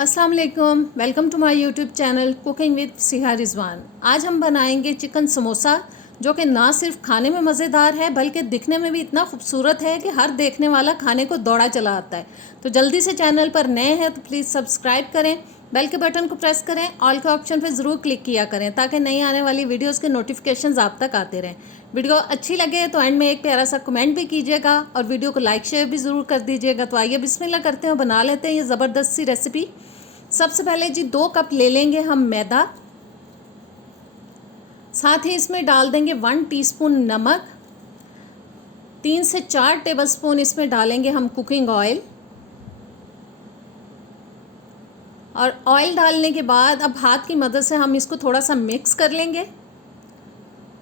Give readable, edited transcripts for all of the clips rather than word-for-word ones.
अस्सलाम वालेकुम, welcome to my YouTube channel cooking with Siha Rizwan. आज हम बनाएंगे चिकन समोसा, जो कि ना सिर्फ खाने में मज़ेदार है बल्कि दिखने में भी इतना खूबसूरत है कि हर देखने वाला खाने को दौड़ा चला आता है। तो जल्दी से चैनल पर नए हैं तो प्लीज़ सब्सक्राइब करें, बेल के बटन को प्रेस करें, ऑल के ऑप्शन पर ज़रूर क्लिक किया करें ताकि नई आने वाली वीडियोज़ के नोटिफिकेशन आप तक आते रहें। वीडियो अच्छी लगे तो एंड में एक प्यारा सा कमेंट भी कीजिएगा और वीडियो को लाइक शेयर भी ज़रूर कर दीजिएगा। तो आइए बिस्मिल्लाह करते हैं और बना लेते हैं ये ज़बरदस्त सी रेसिपी। सबसे पहले जी 2 कप ले लेंगे हम मैदा, साथ ही इसमें डाल देंगे 1 टीस्पून नमक, 3 से 4 टेबलस्पून इसमें डालेंगे हम कुकिंग ऑयल। और ऑयल डालने के बाद अब हाथ की मदद से हम इसको थोड़ा सा मिक्स कर लेंगे।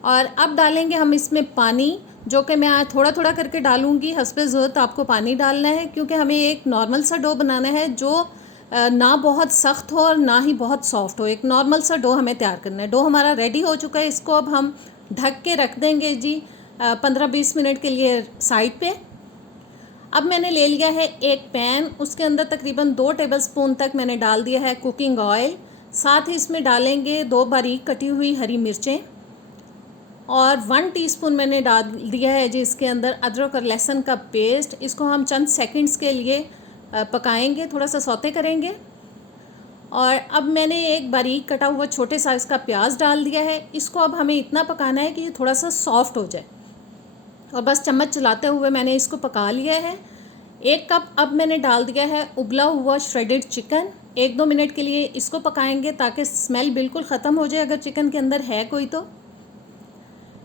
और अब डालेंगे हम इसमें पानी, जो कि मैं थोड़ा थोड़ा करके डालूंगी, हस्बे ज़रूरत आपको पानी डालना है क्योंकि हमें एक नॉर्मल सा डो बनाना है जो ना बहुत सख्त हो और ना ही बहुत सॉफ्ट हो। एक नॉर्मल सा डो हमें तैयार करना है। डो हमारा रेडी हो चुका है, इसको अब हम ढक के रख देंगे जी 15-20 मिनट के लिए साइड पे। अब मैंने ले लिया है एक पैन, उसके अंदर तकरीबन 2 टेबलस्पून तक मैंने डाल दिया है कुकिंग ऑयल। साथ ही इसमें डालेंगे 2 बारीक कटी हुई हरी मिर्चें और 1 टीस्पून मैंने डाल दिया है जी इसके अंदर अदरक और लहसुन का पेस्ट। इसको हम चंद सेकंड्स के लिए पकाएंगे, थोड़ा सा सौते करेंगे। और अब मैंने एक बारीक कटा हुआ छोटे साइज़ का प्याज डाल दिया है। इसको अब हमें इतना पकाना है कि ये थोड़ा सा सॉफ्ट हो जाए और बस चम्मच चलाते हुए मैंने इसको पका लिया है। 1 कप अब मैंने डाल दिया है उबला हुआ श्रेडेड चिकन। 1-2 मिनट के लिए इसको पकाएंगे ताकि स्मेल बिल्कुल ख़त्म हो जाए अगर चिकन के अंदर है कोई तो।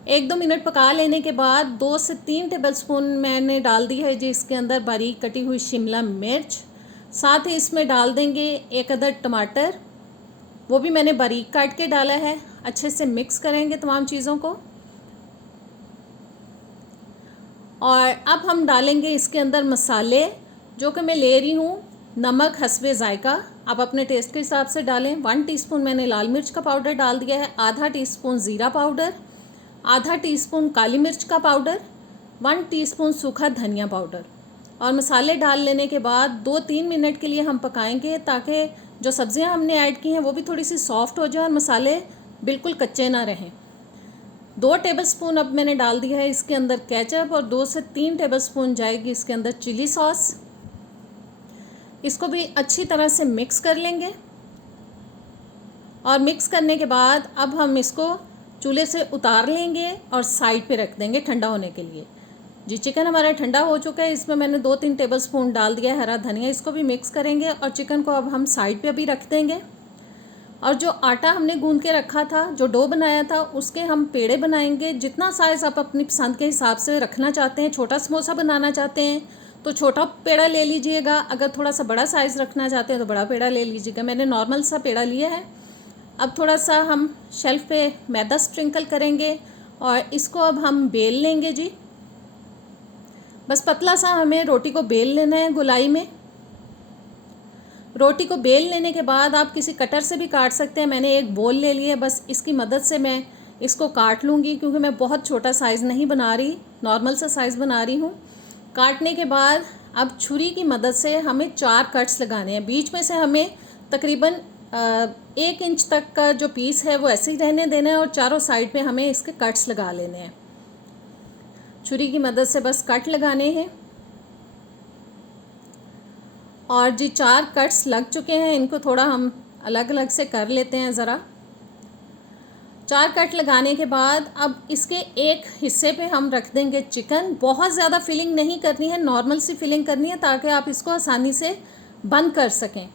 1-2 मिनट पका लेने के बाद 2 से 3 टेबलस्पून मैंने डाल दी है जी इसके अंदर बारीक कटी हुई शिमला मिर्च। साथ ही इसमें डाल देंगे 1 अदद टमाटर, वो भी मैंने बारीक काट के डाला है। अच्छे से मिक्स करेंगे तमाम चीज़ों को। और अब हम डालेंगे इसके अंदर मसाले, जो कि मैं ले रही हूँ नमक हस्बे ज़ायका, आप अपने टेस्ट के हिसाब से डालें। 1 टीस्पून मैंने लाल मिर्च का पाउडर डाल दिया है, आधा टीस्पून ज़ीरा पाउडर, आधा टीस्पून काली मिर्च का पाउडर, 1 टीस्पून सूखा धनिया पाउडर। और मसाले डाल लेने के बाद 2-3 मिनट के लिए हम पकाएंगे ताकि जो सब्ज़ियां हमने ऐड की हैं वो भी थोड़ी सी सॉफ्ट हो जाए और मसाले बिल्कुल कच्चे ना रहें। 2 टेबलस्पून अब मैंने डाल दिया है इसके अंदर केचप और 2 से 3 टेबलस्पून जाएगी इसके अंदर चिली सॉस। इसको भी अच्छी तरह से मिक्स कर लेंगे। और मिक्स करने के बाद अब हम इसको चूल्हे से उतार लेंगे और साइड पे रख देंगे ठंडा होने के लिए। जी चिकन हमारा ठंडा हो चुका है, इसमें मैंने 2-3 टेबलस्पून डाल दिया है हरा धनिया। इसको भी मिक्स करेंगे और चिकन को अब हम साइड पे अभी रख देंगे। और जो आटा हमने गूंद के रखा था, जो डो बनाया था, उसके हम पेड़े बनाएंगे। जितना साइज़ आप अपनी पसंद के हिसाब से रखना चाहते हैं, छोटा समोसा बनाना चाहते हैं तो छोटा पेड़ा ले लीजिएगा, अगर थोड़ा सा बड़ा साइज़ रखना चाहते हैं तो बड़ा पेड़ा ले लीजिएगा। मैंने नॉर्मल सा पेड़ा लिया है। अब थोड़ा सा हम शेल्फ पे मैदा स्प्रिंकल करेंगे और इसको अब हम बेल लेंगे जी। बस पतला सा हमें रोटी को बेल लेना है गोलाई में। रोटी को बेल लेने के बाद आप किसी कटर से भी काट सकते हैं। मैंने एक बोल ले लिया है, बस इसकी मदद से मैं इसको काट लूँगी क्योंकि मैं बहुत छोटा साइज़ नहीं बना रही, नॉर्मल सा साइज़ बना रही हूँ। काटने के बाद अब छुरी की मदद से हमें 4 कट्स लगाने हैं। बीच में से हमें तकरीबन 1 इंच तक का जो पीस है वो ऐसे ही रहने देना है और चारों साइड पे हमें इसके कट्स लगा लेने हैं। छुरी की मदद से बस कट लगाने हैं। और जी 4 कट्स लग चुके हैं, इनको थोड़ा हम अलग अलग से कर लेते हैं ज़रा। 4 कट लगाने के बाद अब इसके एक हिस्से पे हम रख देंगे चिकन। बहुत ज़्यादा फिलिंग नहीं करनी है, नॉर्मल सी फिलिंग करनी है ताकि आप इसको आसानी से बंद कर सकें।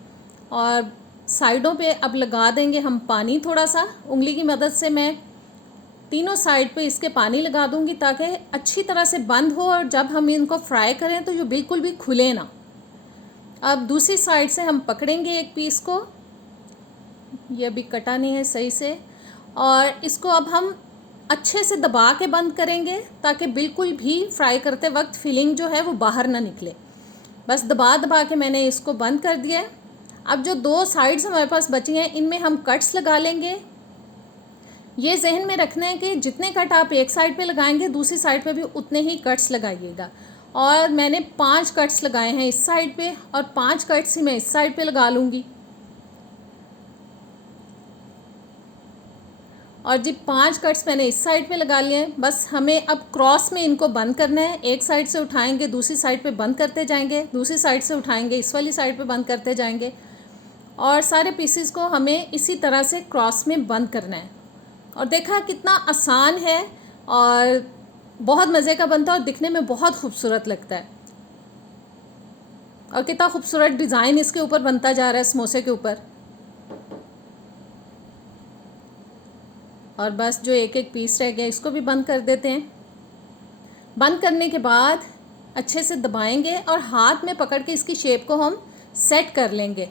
और साइडों पे अब लगा देंगे हम पानी थोड़ा सा। उंगली की मदद से मैं तीनों साइड पे इसके पानी लगा दूंगी ताकि अच्छी तरह से बंद हो और जब हम इनको फ्राई करें तो ये बिल्कुल भी खुले ना। अब दूसरी साइड से हम पकड़ेंगे एक पीस को, ये अभी कटा नहीं है सही से, और इसको अब हम अच्छे से दबा के बंद करेंगे ताकि बिल्कुल भी फ्राई करते वक्त फिलिंग जो है वो बाहर ना निकले। बस दबा दबा के मैंने इसको बंद कर दिया है। अब जो 2 साइड्स हमारे पास बची हैं इनमें हम कट्स लगा लेंगे। ये जहन में रखना है कि जितने कट आप एक साइड पे लगाएंगे दूसरी साइड पे भी उतने ही कट्स लगाइएगा। और मैंने 5 कट्स लगाए हैं इस साइड पे और 5 कट्स ही मैं इस साइड पे लगा लूँगी। और जी 5 कट्स मैंने इस साइड पे लगा लिए हैं। बस हमें अब क्रॉस में इनको बंद करना है। एक साइड से उठाएंगे, दूसरी साइड पे बंद करते जाएंगे, दूसरी साइड से उठाएंगे, इस वाली साइड पे बंद करते जाएंगे और सारे पीसेस को हमें इसी तरह से क्रॉस में बंद करना है। और देखा कितना आसान है और बहुत मज़े का बनता है और दिखने में बहुत खूबसूरत लगता है। और कितना खूबसूरत डिज़ाइन इसके ऊपर बनता जा रहा है समोसे के ऊपर। और बस जो एक एक पीस रह गया इसको भी बंद कर देते हैं। बंद करने के बाद अच्छे से दबाएंगे और हाथ में पकड़ के इसकी शेप को हम सेट कर लेंगे।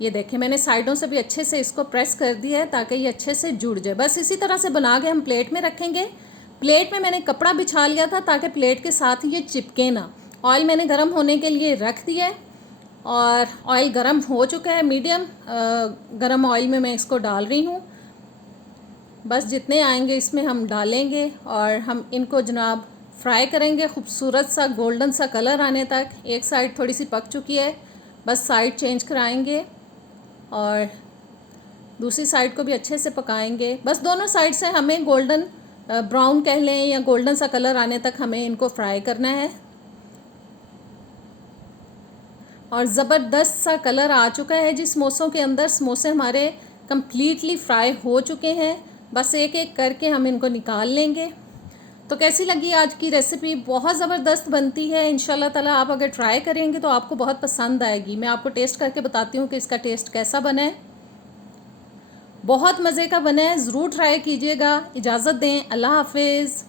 ये देखें मैंने साइडों से भी अच्छे से इसको प्रेस कर दिया है ताकि ये अच्छे से जुड़ जाए। बस इसी तरह से बना के हम प्लेट में रखेंगे। प्लेट में मैंने कपड़ा बिछा लिया था ताकि प्लेट के साथ ये चिपके ना। ऑयल मैंने गर्म होने के लिए रख दिया है और ऑयल गर्म हो चुका है। मीडियम गर्म ऑयल में मैं इसको डाल रही हूँ। बस जितने आएंगे इसमें हम डालेंगे और हम इनको जनाब फ्राई करेंगे खूबसूरत सा गोल्डन सा कलर आने तक। एक साइड थोड़ी सी पक चुकी है, बस साइड चेंज कराएंगे और दूसरी साइड को भी अच्छे से पकाएंगे। बस दोनों साइड से हमें गोल्डन ब्राउन कह लें या गोल्डन सा कलर आने तक हमें इनको फ्राई करना है। और ज़बरदस्त सा कलर आ चुका है जी समोसों के अंदर। समोसे हमारे कम्प्लीटली फ्राई हो चुके हैं। बस एक एक करके हम इनको निकाल लेंगे। तो कैसी लगी आज की रेसिपी? बहुत ज़बरदस्त बनती है। इंशाल्लाह ताला आप अगर ट्राई करेंगे तो आपको बहुत पसंद आएगी। मैं आपको टेस्ट करके बताती हूँ कि इसका टेस्ट कैसा बना है। बहुत मज़े का बना है, ज़रूर ट्राई कीजिएगा। इजाज़त दें, अल्लाह हाफिज़।